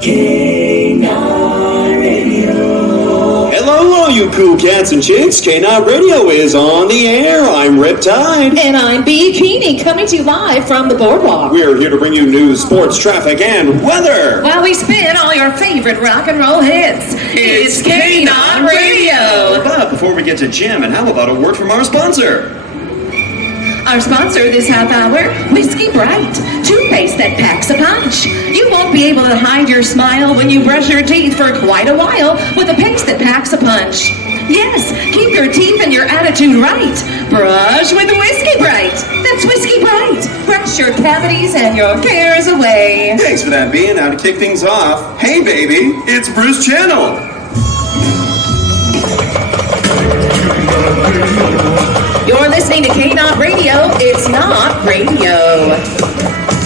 Knott Radio. Hello, all you cool cats and chicks. Knott Radio is on the air. I'm Riptide. And I'm Bikini, coming to you live from the Boardwalk. We're here to bring you news, sports, traffic, and weather. While we spin all your favorite rock and roll hits, it's Knott Radio. But before we get to jamming, how about a word from our sponsor? Our sponsor this half hour, Whiskey Bright, toothpaste that packs a punch. You won't be able to hide your smile when you brush your teeth for quite a while with a paste that packs a punch. Yes, keep your teeth and your attitude right. Brush with Whiskey Bright. That's Whiskey Bright. Brush your cavities and your cares away. Thanks for that, B. And now to kick things off, hey baby, it's Bruce Channel. You're listening to Knott Radio. It's not radio.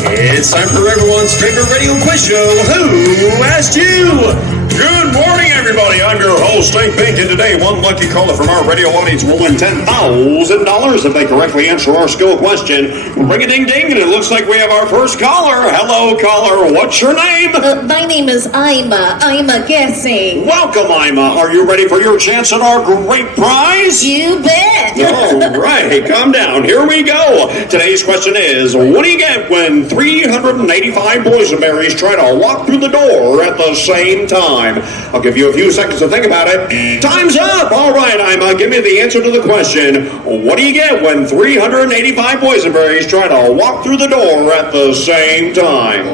It's time for everyone's favorite radio quiz show, Who Asked You? Good morning, everybody. I'm your host, Hank Pink, and today one lucky caller from our radio audience will win $10,000 if they correctly answer our skill question. Ring-a-ding-ding, and it looks like we have our first caller. Hello, caller. What's your name? My name is Ima. Ima guessing. Welcome, Ima. Are you ready for your chance at our great prize? You bet. All right, calm down. Here we go. Today's question is, what do you get when 385 boysenberries try to walk through the door at the same time? I'll give you a few seconds to think about it. Time's up! All right, Ima, give me the answer to the question. What do you get when 385 boysenberries try to walk through the door at the same time?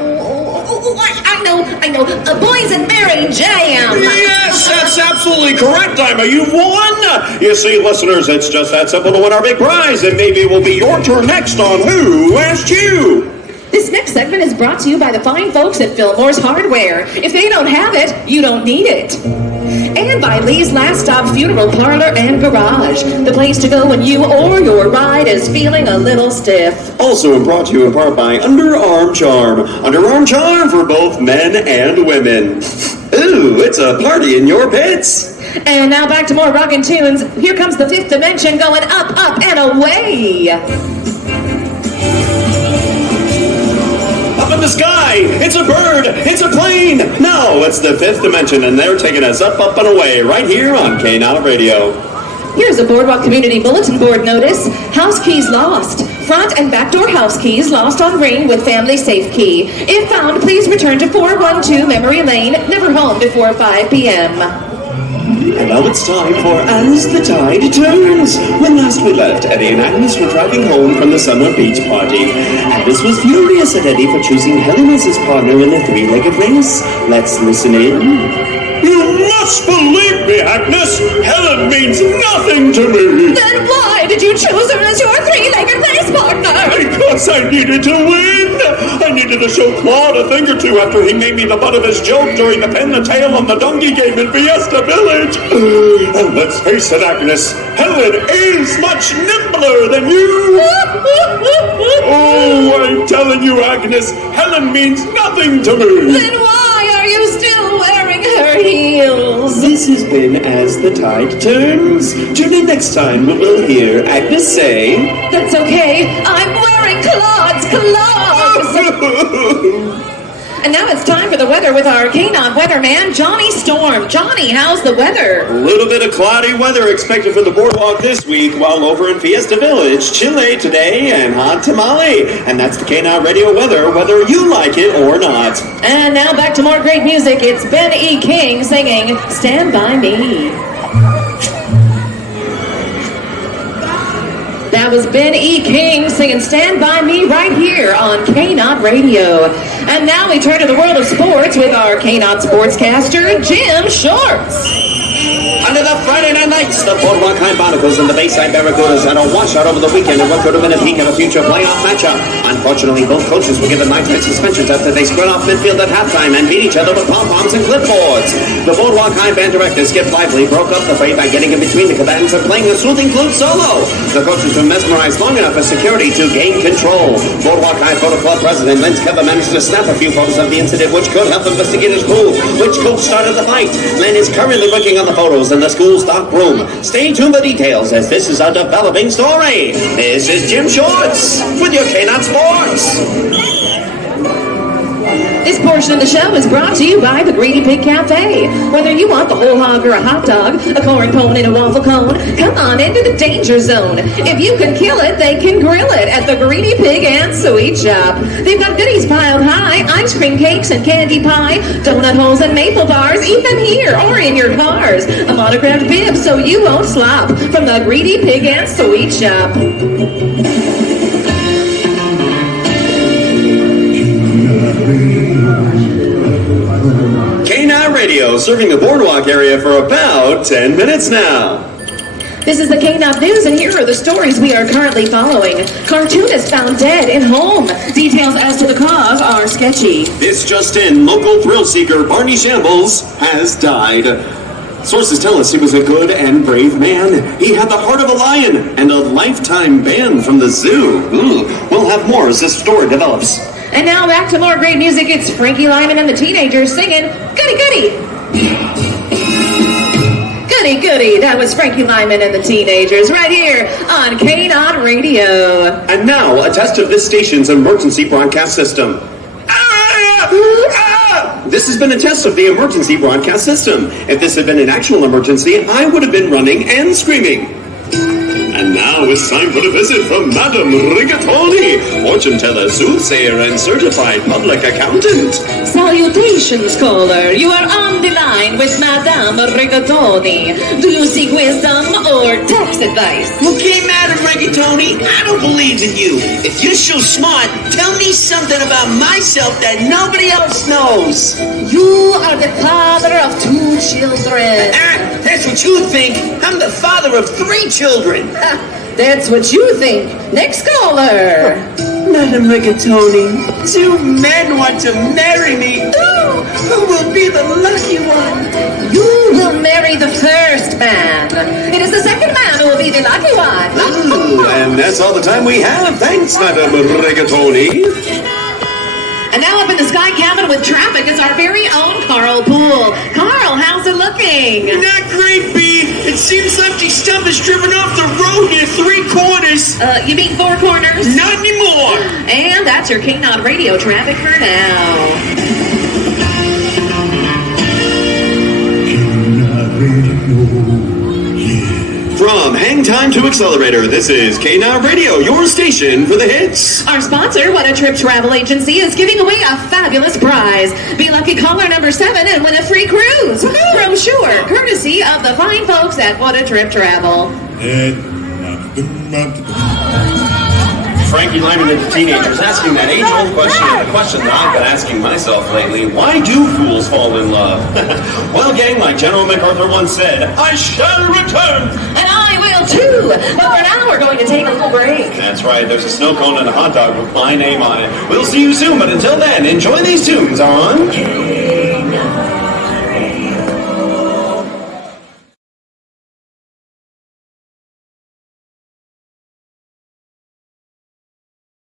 I know. A boysenberry jam. Yes, that's absolutely correct, Ima. You've won! You see, listeners, it's just that simple to win our big prize, and maybe it will be your turn next on Who Asked You? This next segment is brought to you by the fine folks at Fillmore's Hardware. If they don't have it, you don't need it. And by Lee's Last Stop Funeral Parlor and Garage, the place to go when you or your ride is feeling a little stiff. Also brought to you in part by Underarm Charm. Underarm Charm for both men and women. Ooh, it's a party in your pits. And now back to more rockin' tunes. Here comes the Fifth Dimension going up, up, and away. Up in the sky! It's a bird! It's a plane! No, it's the Fifth Dimension, and they're taking us up, up, and away right here on Knott Radio. Here's a Boardwalk Community Bulletin Board notice. House keys lost. Front and back door house keys lost on ring with family safe key. If found, please return to 412 Memory Lane, never home before 5 p.m. And now it's time for As the Tide Turns. When last we left, Eddie and Agnes were driving home from the summer beach party. Agnes was furious at Eddie for choosing Helen as his partner in the three-legged race. Let's listen in. You must believe me, Agnes! Helen means nothing to me! Then why did you choose her as your three-legged race partner? Because I needed to win! I needed to show Claude a thing or two after he made me the butt of his joke during the pin the tail on the donkey game in Fiesta Village. And let's face it, Agnes, Helen is much nimbler than you! Oh, I'm telling you, Agnes, Helen means nothing to me! Then why are you still wearing her heels? This has been As the Tide Turns. Tune in next time we will hear Agnes say... That's okay, I'm wearing Claude's clogs! And now it's time for the weather with our Knott weatherman, Johnny Storm. Johnny, how's the weather? A little bit of cloudy weather expected for the Boardwalk this week, while over in Fiesta Village, chilly today and hot tamale. And that's the Knott Radio weather, whether you like it or not. And now back to more great music. It's Ben E. King singing Stand By Me. That was Ben E. King singing Stand By Me right here on Knott Radio. And now we turn to the world of sports with our Knott sportscaster, Jim Shorts. Under the Friday Night Lights, the Boardwalk High Barnacles and the Bayside Barracudas had a washout over the weekend and what could have been a peek of a future playoff matchup. Unfortunately, both coaches were given night-night suspensions after they squared off midfield at halftime and beat each other with pom-poms and clipboards. The Boardwalk High band director, Skip Lively, broke up the fight by getting in between the combatants and playing a soothing flute solo. The coaches were mesmerized long enough for security to gain control. Boardwalk High Photo Club president Lynn Kevin managed to snap a few photos of the incident, which could help investigators prove which coach started the fight. Lynn is currently working on the photos in the school stock room. Stay tuned for details as this is a developing story. This is Jim Shorts with your Knott Sports. This portion of the show is brought to you by the Greedy Pig Cafe. Whether you want the whole hog or a hot dog, a corn pone and a waffle cone, come on into the danger zone. If you can kill it, they can grill it at the Greedy Pig and Sweet Shop. They've got goodies piled high, ice cream cakes and candy pie, donut holes and maple bars, eat them here or in your cars. A monogrammed bib so you won't slop from the Greedy Pig and Sweet Shop. Knott Radio, serving the Boardwalk area for about 10 minutes now. This is the Knott News, and here are the stories we are currently following. Cartoonist found dead in home. Details as to the cause are sketchy. This just in, local thrill seeker Barney Shambles has died. Sources tell us he was a good and brave man. He had the heart of a lion and a lifetime ban from the zoo. We'll have more as this story develops. And now back to more great music. It's Frankie Lyman and the Teenagers singing Goody Goody. Goody Goody. That was Frankie Lyman and the Teenagers right here on Knott Radio. And now, a test of this station's emergency broadcast system. This has been a test of the emergency broadcast system. If this had been an actual emergency, I would have been running and screaming. And now it's time for a visit from Madame Rigatoni, fortune teller, soothsayer, and certified public accountant. Salutations, caller. You are on the line with Madame Rigatoni. Do you seek wisdom or tax advice? Okay, Madam Rigatoni, I don't believe in you. If you're so smart, tell me something about myself that nobody else knows. You are the father of 2 children. That's what you think. I'm the father of 3 children. That's what you think. Next caller. Madam Rigatoni, 2 men want to marry me. Ooh, who will be the lucky one? You will marry the first man. It is the second man who will be the lucky one. And that's all the time we have. Thanks, Madame Rigatoni. And now up in the sky cabin with traffic is our very own Carl Poole. Carl, how's it looking? Not great, B. It seems empty stuff is driven off the road near 3 corners. You mean 4 corners? Not anymore. And that's your Knott Radio traffic for now. From Hang Time to Xcelerator, this is Knott Radio, your station for the hits. Our sponsor, What a Trip Travel Agency, is giving away a fabulous prize. Be lucky caller number 7 and win a free cruise. Brochure, courtesy of the fine folks at What a Trip Travel. Frankie Lyman and the Teenagers asking that age-old question, the question that I've been asking myself lately. Why do fools fall in love? Well, gang, like General MacArthur once said, I shall return. And I will too. But for now, we're going to take a little break. That's right, there's a snow cone and a hot dog with my name on it. We'll see you soon, but until then, enjoy these tunes on...